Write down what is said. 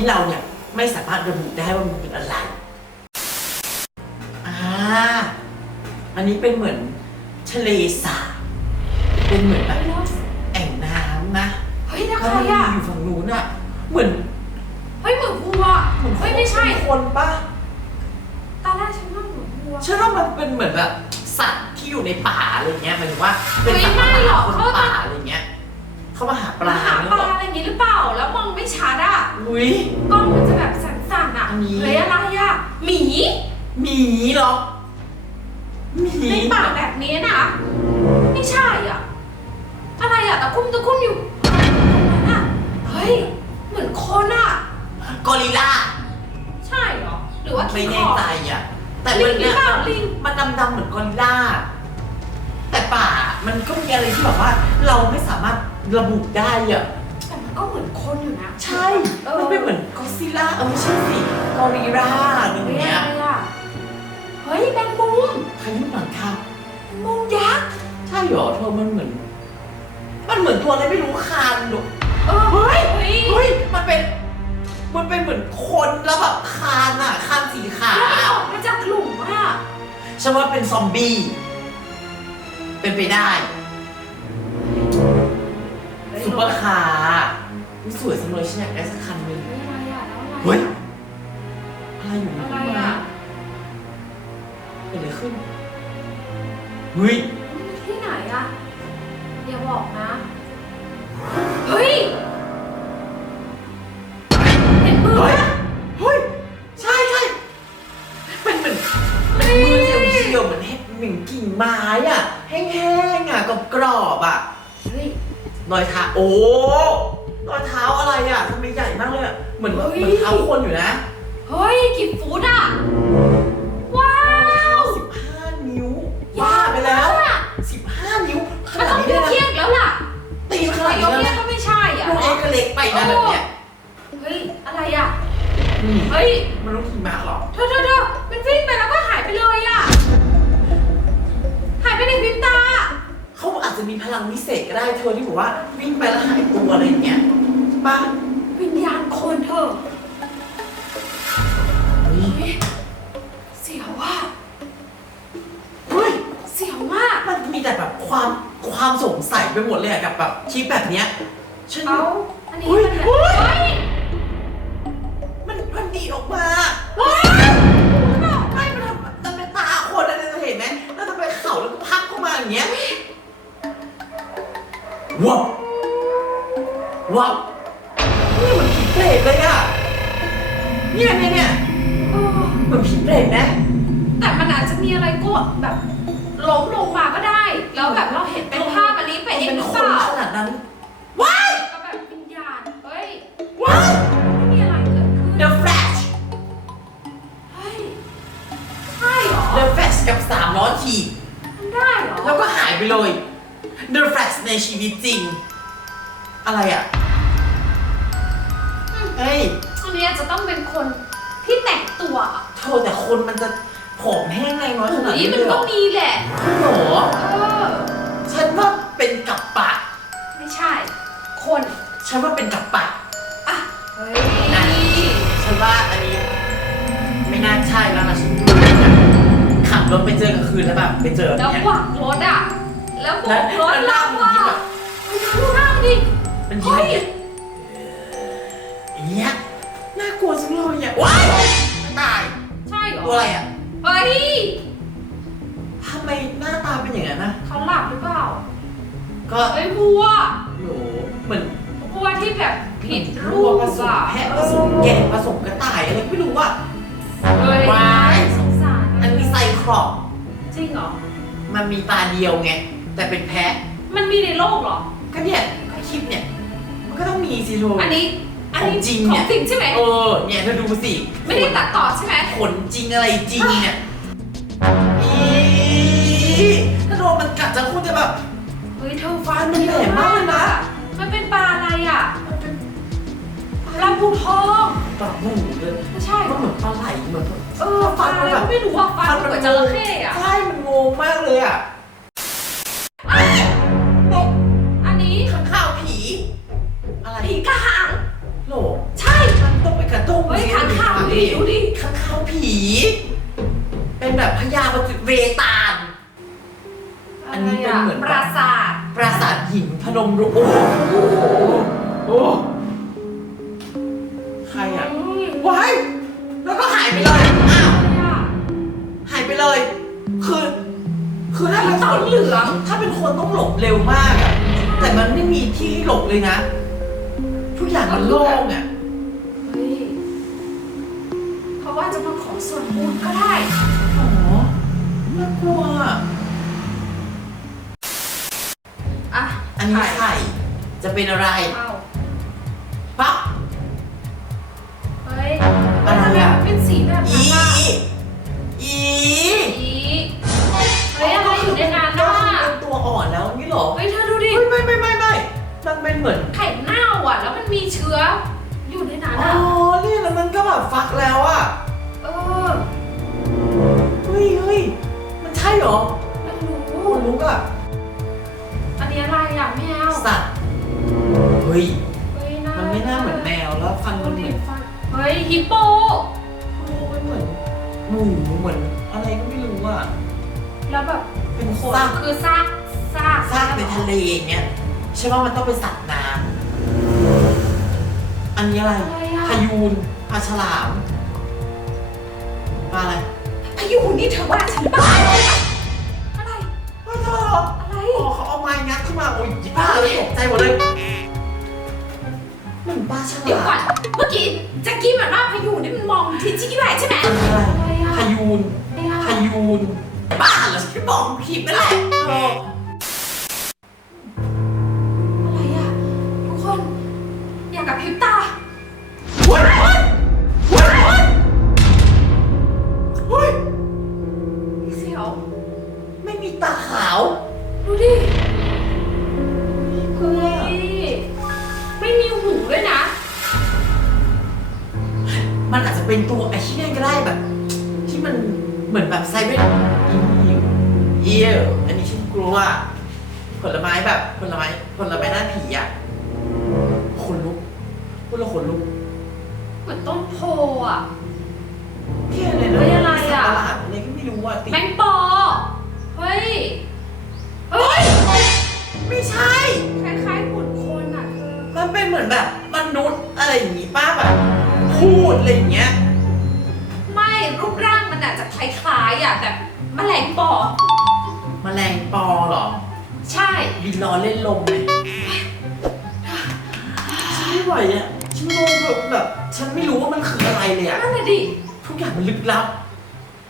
ที่เราเนี่ยไม่สามารถระบุได้ว่ามันเป็นอะไรอ่าอันนี้เป็นเหมือนทะเลสาบเป็นเหมือนแบบเฮ้ยแล้วแอ่งน้ำนะเฮ้ยนะก็ใครอะอยู่ฝั่งนู้นอะเหมือนเฮ้ยเหมือนวัวเหมือนเฮ้ยไม่ใช่คนปะตอนแรกฉันว่าเหมือนวัวฉันว่ามันเป็นเหมือนแบบสัตว์ที่อยู่ในป่าอะไรเงี้ยหมายถึงว่าเป็นเฮ้ยสัตว์ไม่หรอกคนเขาป่าอะไรเงี้ย เขามาหาปลาหาหรือปเปลาล่าอะไรอย่างงี้หรือเปล่า แล้วมองไม่ชัดอะอุ้ย กล้องมันจะแบบสั่นๆอะอันนี้เฮ้ยอะไรอะหมีหมีเหรอหมีในป่าแบบนี้นะไม่ใช่อะ อะไรอะตะคุ่มตะคุ่มอยู่ตรงนั้นอะเฮ้ย เหมือนคนอะ กอริลลาใช่เหรอ หรือว่าไม่คิงแน่คองใจอะแต่ลิมันงหรืเนี่อยเปล่าลิง มันดำๆเหมือนกอริลลาแต่ป่ามันก็มีอะไรที่แบบว่า เราไม่สามารถ ระบุได้อะ แต่มันก็เหมือนคนอยู่นะใช่ เออมันเป็นเหมือนกอซิล่าเออไม่ใช่สิกอริลลาอย่างเฮ้ยเงี้ยอะไรอะเฮ้ยแมงมุมใครที่หลังคาแมงมุมยักษ์ใช่เหรอเธอมันเหมือน มันเหมือนตัวอะไรไม่รู้คานหรอเออเฮ้ยเฮ้ยเฮ้ยมันเป็น มันเป็นเหมือนคนแล้วแบบคานอะคานสีขาแล้วมันวออกมาจากหลุมอะฉันว่าเป็นซอมบี้เป็นไปได้ ซุปเปอร์คาร์อุ๊ยสวยจังเลยฉันอยากได้สักคันหนึ่งเฮ้ยอะไรอะแล้วอะไรเฮ้ยอะไรอยู่อะนี่ไรขึ้นมาอะเกิดอะไรขึ้นเฮ้ยที่ไหนอะอย่าบอกนะเฮ้ยเห็นมือเฮ้ยปะเฮ้ยใช่ใช่เป็นเหมือนเป็นมือเฉียวๆเหมือนเห็ดเหมือนกิ่งไม้อะแห้งๆอะกรอบๆอะเฮ้ย รอยเท้าโอ้รอยเท้าอะไรอะทำไมใหญ่มากเลยอะเหมือนเฮ้ยเหมือนเท้าคนอยู่นะเฮ้ยกี่ฟุตอะ ว้าวสิบห้านิ้วว่าไปแล้วอะสิบห้านิ้วขมันนาดต้องนี้เทีเลยยบนะเทียบแล้วล่ะตีนขแต่นาดยนี้กแล้วเทียบนะก็ไม่ใช่อะ ลูกเอ็กก็เล็กไปนะแบบเนี้ยเฮ้ย อะไรอะนี่เฮ้ย มันต้องขี่ม้าเหรอ เธอเธอเธอ มีพลังวิเศษก็ได้เธอที่บอกว่าวิ่งไปแล้วหายตัวอะไรอย่างเงี้ยป้าวิญญาณคนเธอเฮ้ยเฮ้ยเสียวว่ะเฮ้ยเสียวมาก มันมีแต่แบบความความสงสัยไปหมดเลยอะกับแบบคลิปแบบเนี้ยฉัน เอา เนี่ยเนี่ยเนี่ยเออเหมือนผีเปรตนะ แต่มันอาจจะมีอะไรก็แบบล้มลงมาก็ได้ แล้วแบบเราเห็นเป็นภาพอันนี้ไปเองเป็นหรือคเปนล่าขนาดนั้น ว้ายก็แบบวิญญาณเฮ้ยว้าย ไม่มีอะไรเกิดขึ้น The Flash เฮ้ยใช่เหรอ The Flash กับสามล้อถีบมันได้เหรอแล้วก็หายไปเลย The Flash ในชีวิตจริง อะไรอะ เฮ้ย อันนี้อาจจะต้องเป็นคนที่แต่งตัวโทษแต่คนมันจะผอมแห้งแรงน้อยขนาดอุ้ยนี้มัเลนยเหรก็อมีแหละ หรอเออ ฉันว่าเป็นกับปะ ไม่ใช่ คนฉันว่าเป็นกับปะ อะเฮ้ยฉันว่าอันนี้ ไม่น่าใช่แล้วนะฉันขับรถไปเจอกลางคืนแล้วแบบไปเจอแล้วเนี้ยหวังรถอะ แล้วโบแล้วกรถแล้วหน้าแล้วมันว่ายิ้มแบบดูหน้ามันดิมันยิ้มอย่างเงี้ย อย่างเงี้ยน่ากลัวจังเลยอะว้ายตายใช่เหรอ ตัวอะไรอะเฮ้ย ทำไมหน้าตาเป็นอย่างนั้นนะเขาหลับหรือเปล่าก็เฮ้ยวัวหนูเหมือนวัวที่แบบผิดรูวัวปผสมอะแพะผสมแกะผสมกระต่ายอะไรก็ไม่รู้ว่าเฮ้ยว้าย สงสารอันนี้ไซครอปจริงเหรอ มันมีตาเดียวไง แต่เป็นแพะมันมีในโลกเหรอก็เนี่ยก็คลิปเนี่ย มันก็ต้องมีสิโทอันนี้ อันนี้ของจริงขเนี่อยงจริงใช่ไหม เออเนี่ยเธอดูสิไม่ได้ตัดต่อใช่ไหมขนจริงอะไรจริงเนี่ยอีถ้าโดนมันกัดจะคุณจะแบบ เฮ้ยเธอฟันมันแหลมมากเลยนะ มันเป็นปลาอะไรอะปลาบูทองปากบุ๋เลยไม่ใช่เหรก็อเหมือนปลาไหลเหมือนเออปลาอะไรก็ไม่รู้ว่าฟันเหมือนจระเข้อะ ใช่มันงงมากเลย เป็นแบบพญาบัเวตาล อันนี้เป็นเหมือนปราสาท ปราสาทหินพนมรุ้งโอ้โหโอ้โหใครอะอืมว้ายแล้วก็หายไปเลย อ้าวอะไรอะหายไปเลย คือ คือถ้าเป็นผีเต่าเหลือง ถ้าเป็นคนต้องหลบเร็วมากอะแต่มันไม่มีที่ให้หลบเลยนะ ทุกอย่างมันโล่งอะ ว่าจะมาขอส่วนบุญก็ได้อ๋อน่ากลัวอะอะอันนี้ไข่จะเป็นอะไรเอาปั๊บเฮ้ยอะไรทำไมอะมันเป็นสีแบบอีนั้นล่ะอีอีเฮ้ยอะไรอยู่ในนั้นก็น่ะคือเป็นตัวอ่อนแล้วนี่เหรอเฮ้ยเธอดูดิ ไม่ไม่ไม่ไม่ไม่มันเป็นเหมือนไข่เน่าอะ แล้วมันมีเชื้ออยู่ในนั้นอ๋ออะนี่แล้วมันก็แบบฟักแล้วอะเออเฮ้ยเฮ้ยมันใช่เหรอไม่รู้โอ้ลุกอะอันนี้อะไรอะแมวสัตว์เฮ้ย เฮ้ยน่ามันไม่น่าเหมือนแมวแล้วฟันดูมันเหดิมือนฟันเฮ้ยฮิปโปโอ้มันเหมือนหมูเหมือนอะไรก็ไม่รู้อะแล้วแบบเป็นขนซากคือซากซากซากในทะเลอย่างเงี้ยใช่ว่ามันต้องเป็นสัตว์น้ำอันนี้อะไรอะไรอะพายูนปลาฉลาม ปลาอะไรพายุนี่เธอว่าฉันบ้าเลยปะอะไรปลาเธอเหรออะไรอ๋อเขาเอาไม้งัดขึ้นมาโอ้ยบ้าเลยตกใจหมดเลยเหมือนปลาฉเดี๋ยวลามก่อน เมื่อกี้แจ็คกี้เหมือนว่าพายุนี่มันมองที่ชิคกี้พายใช่ไหมอันนี้อะไรอะไรอะพายูนอะไรอะพายูน บ้าเหรอฉันก็บอกผิดไปแหละ จจะเป็นตัวไอ้ที่นั่นก็ได้แบบ ที่มันเหมือนแบบไซเบอร์เอียวอันนี้ฉันกลัวผลไม้แบบผลไม้ผลไม้หน้าผีอะขนลุกพูดแล้วขนลุกเหมือนต้นโพอะ เที่ยอะไรเฮ้ยอะไรอะ สัตว์ประหลาดอะไรก็ไม่รู้อะติดแมงปอ เฮ้ย เฮ้ย ไม่ใช่ คล้ายๆหุ่นคนอะเธอมันเป็นเหมือนแบบมนุษย์อะไรอย่างงี้ป้าแบบ พูดอะไรอย่างเงี้ย ไม่รูปร่างมันอาจจะคล้ายๆอะแต่แมลงปอ แมลงปอเหรอ ใช่ บินรอเล่นลมเลยฉันไม่ไหวอะฉันงงแบบแบบ ฉันไม่รู้ว่ามันคืออะไรเลยอะนั่นแหละดิ ทุกอย่างมันลึกลับ